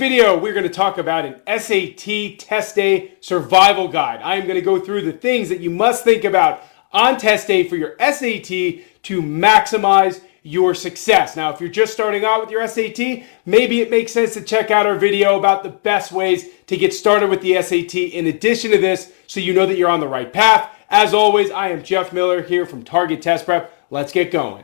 Video, we're going to talk about an SAT test day survival guide. I am going to go through the things that you must think about on test day for your SAT to maximize your success. Now, if you're just starting out with your SAT, maybe it makes sense to check out our video about the best ways to get started with the SAT in addition to this, so you know that you're on the right path. As always, I am Jeff Miller here from Target Test Prep. Let's get going.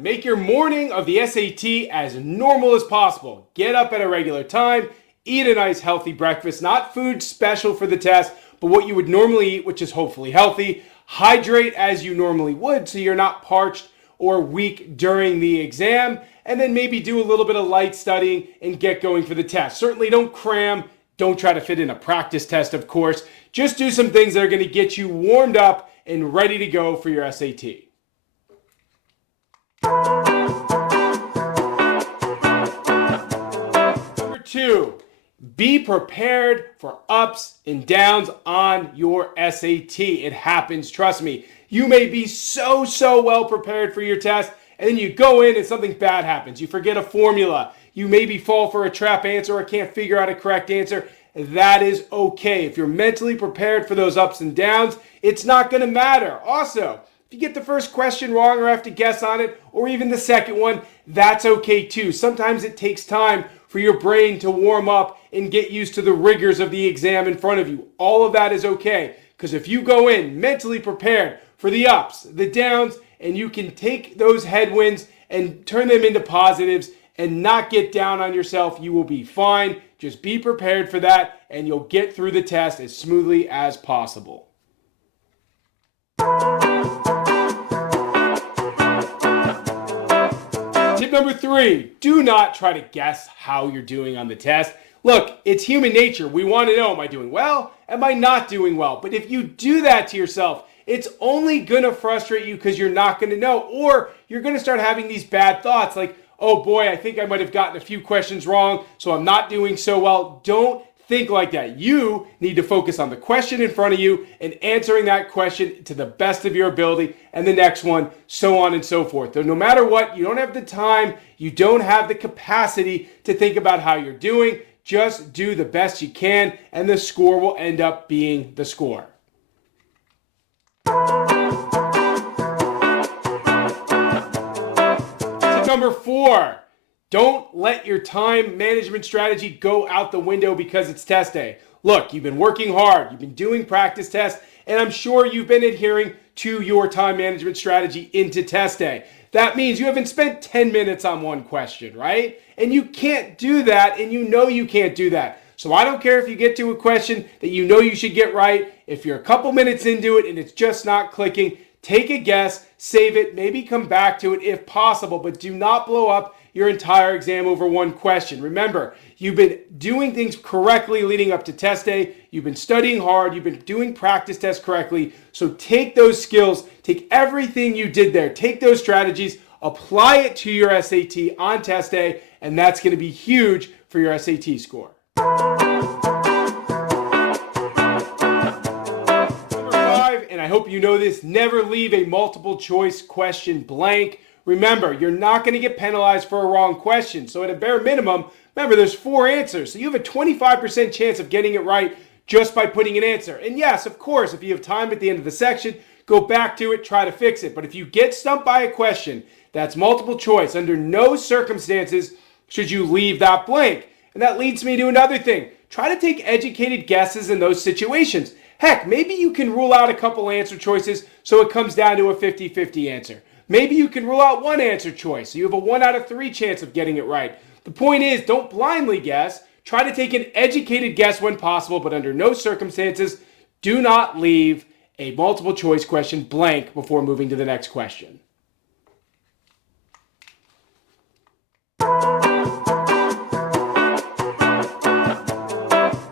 Make your morning of the SAT as normal as possible. Get up at a regular time, eat a nice healthy breakfast, not food special for the test, but what you would normally eat, which is hopefully healthy. Hydrate as you normally would so you're not parched or weak during the exam, and then maybe do a little bit of light studying and get going for the test. Certainly don't cram, don't try to fit in a practice test, of course. Just do some things that are going to get you warmed up and ready to go for your SAT. Number 2, be prepared for ups and downs on your SAT. It happens, trust me. You may be so well prepared for your test, and then you go in and something bad happens. You forget a formula. You maybe fall for a trap answer or can't figure out a correct answer. That is okay. If you're mentally prepared for those ups and downs, it's not going to matter. Also, if you get the first question wrong or have to guess on it, or even the second one, that's okay too. Sometimes it takes time for your brain to warm up and get used to the rigors of the exam in front of you. All of that is okay, because if you go in mentally prepared for the ups, the downs, and you can take those headwinds and turn them into positives and not get down on yourself, you will be fine. Just be prepared for that, and you'll get through the test as smoothly as possible. Tip number 3, do not try to guess how you're doing on the test. Look, it's human nature. We want to know, am I doing well? Am I not doing well? But if you do that to yourself, it's only going to frustrate you because you're not going to know, or you're going to start having these bad thoughts like, oh boy, I think I might have gotten a few questions wrong, so I'm not doing so well. Don't think like that. You need to focus on the question in front of you and answering that question to the best of your ability, and the next one, so on and so forth. So no matter what, you don't have the time, you don't have the capacity to think about how you're doing. Just do the best you can, and the score will end up being the score. Tip number 4. Don't let your time management strategy go out the window because it's test day. Look, you've been working hard, you've been doing practice tests, and I'm sure you've been adhering to your time management strategy into test day. That means you haven't spent 10 minutes on one question, right? And you can't do that, and you know you can't do that. So I don't care if you get to a question that you know you should get right. If you're a couple minutes into it and it's just not clicking, take a guess, save it, maybe come back to it if possible, but do not blow up your entire exam over one question. Remember, you've been doing things correctly leading up to test day. You've been studying hard. You've been doing practice tests correctly. So take those skills, take everything you did there, take those strategies, apply it to your SAT on test day, and that's going to be huge for your SAT score. Number 5, and I hope you know this, never leave a multiple choice question blank. Remember, you're not going to get penalized for a wrong question. So at a bare minimum, remember there's 4 answers. So you have a 25% chance of getting it right just by putting an answer. And yes, of course, if you have time at the end of the section, go back to it, try to fix it. But if you get stumped by a question that's multiple choice, under no circumstances should you leave that blank. And that leads me to another thing. Try to take educated guesses in those situations. Heck, maybe you can rule out a couple answer choices so it comes down to a 50-50 answer. Maybe you can rule out one answer choice, so you have a 1 out of 3 chance of getting it right. The point is, don't blindly guess. Try to take an educated guess when possible, but under no circumstances, do not leave a multiple choice question blank before moving to the next question.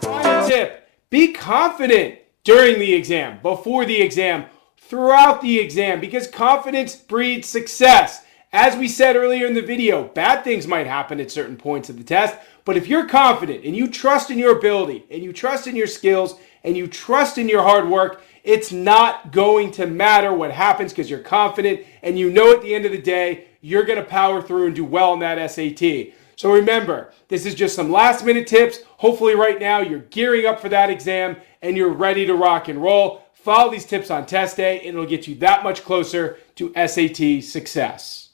Final tip, be confident during the exam, before the exam, throughout the exam, because confidence breeds success. As we said earlier in the video, bad things might happen at certain points of the test, but if you're confident and you trust in your ability and you trust in your skills and you trust in your hard work, It's not going to matter what happens because you're confident and you know at the end of the day, you're going to power through and do well on that SAT. So remember, this is just some last minute tips. Hopefully right now you're gearing up for that exam and you're ready to rock and roll. Follow these tips on test day and it'll get you that much closer to SAT success.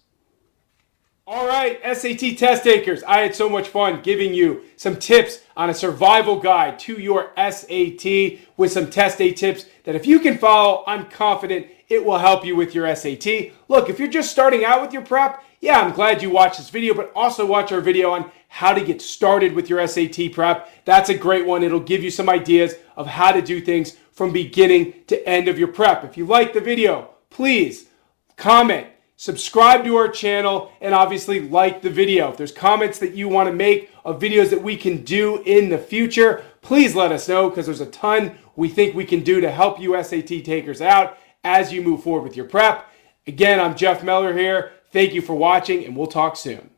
All right, SAT test takers, I had so much fun giving you some tips on a survival guide to your SAT with some test day tips that if you can follow, I'm confident it will help you with your SAT. Look, if you're just starting out with your prep, yeah, I'm glad you watched this video, but also watch our video on how to get started with your SAT prep. That's a great one. It'll give you some ideas of how to do things from beginning to end of your prep. If you like the video, please comment, subscribe to our channel, and obviously like the video. If there's comments that you want to make of videos that we can do in the future, please let us know because there's a ton we think we can do to help you SAT takers out as you move forward with your prep. Again, I'm Jeff Meller here. Thank you for watching, and we'll talk soon.